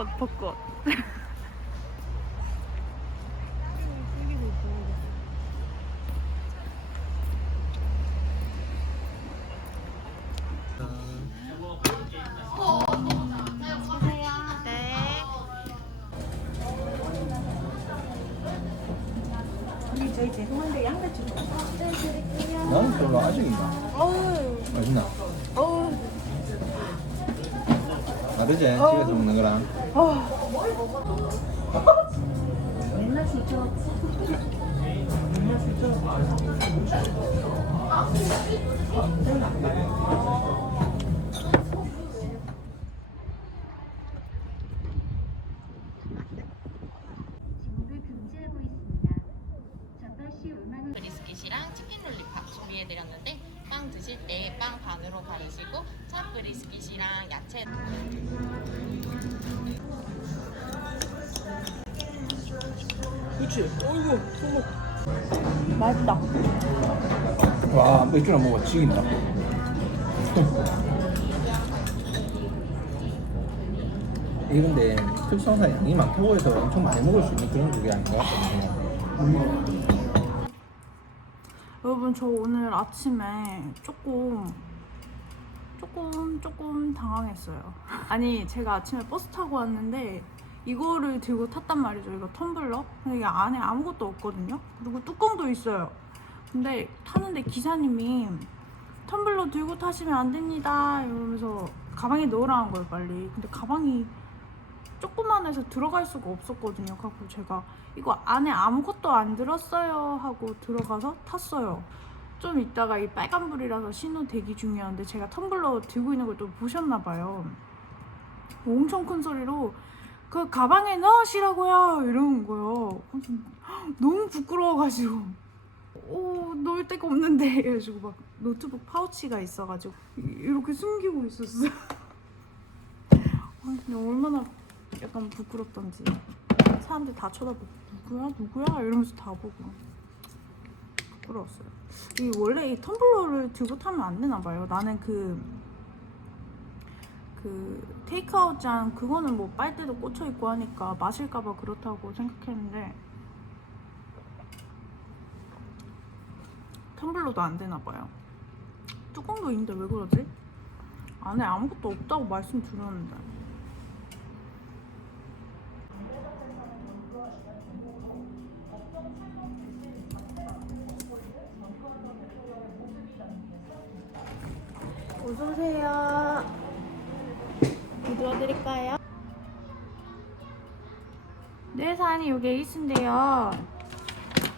벚꽃 벚꽃. 네. 저희 죄송한데 양배추 좀 나는 별로 아직이다. 어우 맛있나? 어우 다르지? 집에서 먹는 거랑. 맨날 시켜 맨날 시켜 지목을 금지하고 있습니다. 접할 시 5만 원. 브리스킷이랑 치킨 롤리팝 준비해드렸는데 빵 드실 때 빵 반으로 가르시고 찹 브리스킷이랑 야채 그치? 어이구, 손목. 맛있다. 와, 맥주랑 먹어. 지긴다. 이게 근데 특성상 양이 많다고 해서 엄청 많이 먹을 수 있는 그런 그게 아닌 것 같거든요. 여러분 저 오늘 아침에 조금 조금 조금 당황했어요. 아니 제가 아침에 버스 타고 왔는데 이거를 들고 탔단 말이죠. 이거 텀블러. 근데 이게 안에 아무것도 없거든요. 그리고 뚜껑도 있어요. 근데 타는데 기사님이 텀블러 들고 타시면 안 됩니다. 이러면서 가방에 넣으라는 거예요, 빨리. 근데 가방이 조그만 해서 들어갈 수가 없었거든요. 그래서 제가 이거 안에 아무것도 안 들었어요 하고 들어가서 탔어요. 좀 있다가 이 빨간불이라서 신호 대기 중이었는데 제가 텀블러 들고 있는 걸 또 보셨나 봐요. 엄청 큰 소리로 그 가방에 넣으시라고요 이러는 거예요. 너무 부끄러워가지고 오 넣을 데가 없는데 이래가지고 막 노트북 파우치가 있어가지고 이렇게 숨기고 있었어요. 아, 얼마나 약간 부끄럽던지 사람들 다 쳐다보고 누구야 누구야 이러면서 다 보고 부끄러웠어요. 이 원래 이 텀블러를 들고 타면 안 되나 봐요. 나는 그, 그 테이크아웃 잔 그거는 뭐 빨대도 꽂혀 있고 하니까 마실까봐 그렇다고 생각했는데 텀블러도 안 되나 봐요. 뚜껑도 있는데 왜 그러지? 안에 아무것도 없다고 말씀드렸는데. 어서오세요. 뭐 도와드릴까요? 네, 사장님, 여기 에이스인데요.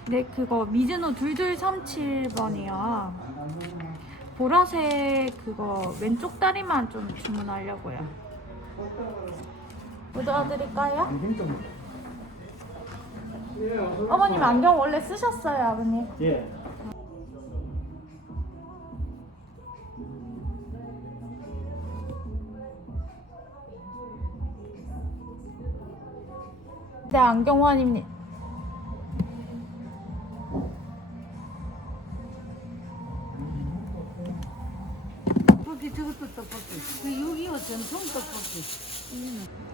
네, 그거 미즈노 2237번이요. 보라색 그거 왼쪽 다리만 좀 주문하려고요. 뭐 도와드릴까요? 어머님 안경 원래 쓰셨어요, 아버님? 예. 네, 안경환입니다. 떡볶이 저것도 떡볶이 그6.25 전통 떡볶이 아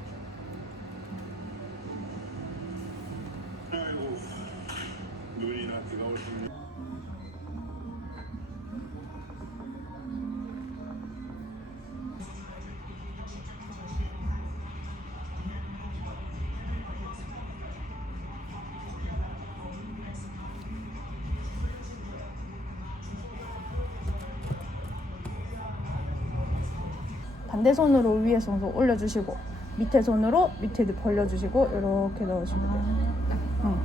반대 손으로 위에 손 올려주시고 밑에 손으로 밑에도 벌려주시고 이렇게 넣으시면 돼요. 응.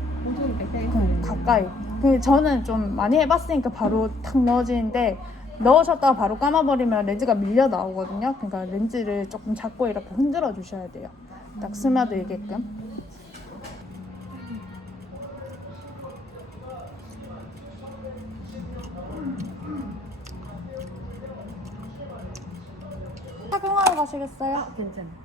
응, 가까이. 근데 저는 좀 많이 해봤으니까 바로 탁 넣어지는데 넣으셨다가 바로 감아버리면 렌즈가 밀려 나오거든요. 그러니까 렌즈를 조금 잡고 이렇게 흔들어 주셔야 돼요. 딱 스며들게끔. 하러 가시겠어요? 괜찮아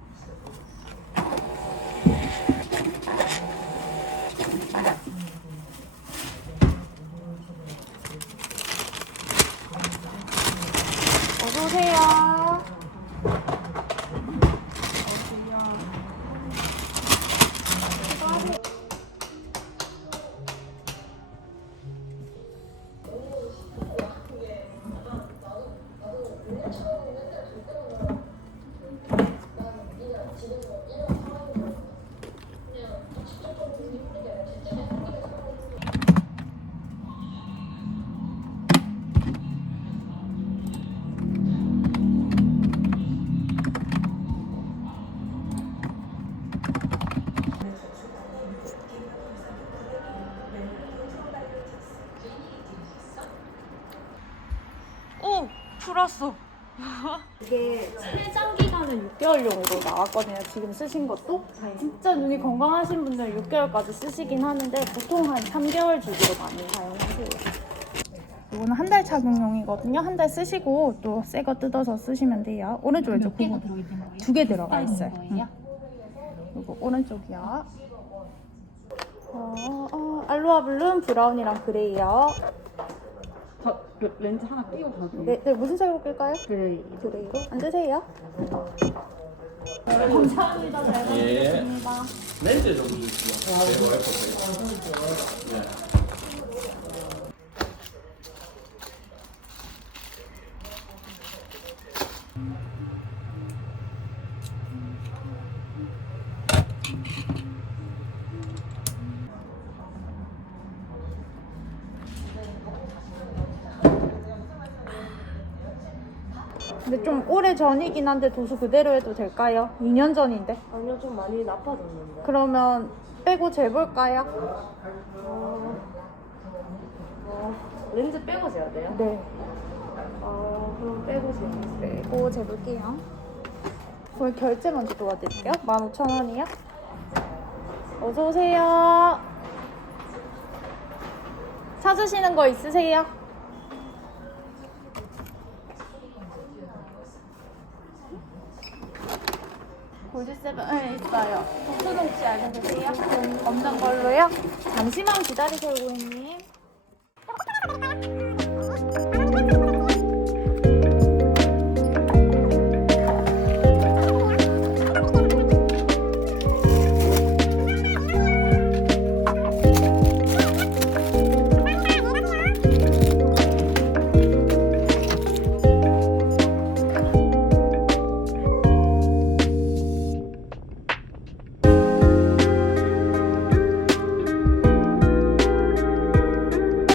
풀었어. 이게 최장 기간은 6개월 용으로 나왔거든요. 지금 쓰신 것도 진짜 눈이 건강하신 분들 6개월까지 쓰시긴 하는데 보통 한 3개월 주기로 많이 사용하세요. 이거는 한 달 착용용이거든요. 한 달 쓰시고 또 새 거 뜯어서 쓰시면 돼요. 오른쪽 왼쪽 부분 두개 들어가 있어요. 응. 그리고 오른쪽이요. 어, 어, 알로하 블룸 브라운이랑 그레이요. 저 렌즈 하나 끼고 가도 네, 네 무슨 색으로 끌까요? 그래. 그레이로 앉으세요. 감사합니다. 잘 예. 먹겠습니다. 렌즈 좀 주시죠. 네. 예. 근데 좀 오래 전이긴 한데 도수 그대로 해도 될까요? 2년 전인데. 아니요 좀 많이 나빠졌는데. 그러면 빼고 재볼까요? 어, 렌즈 빼고 재야 돼요? 네. 아 그럼 빼고 재요. 빼고 재볼게요. 오늘 결제 먼저 도와드릴게요. 15,000원이요. 어서 오세요. 찾으시는 거 있으세요? 골드세븐 네, 있어요. 복수는 혹시 알고 계세요? 없는 걸로요? 잠시만 기다리세요, 고객님.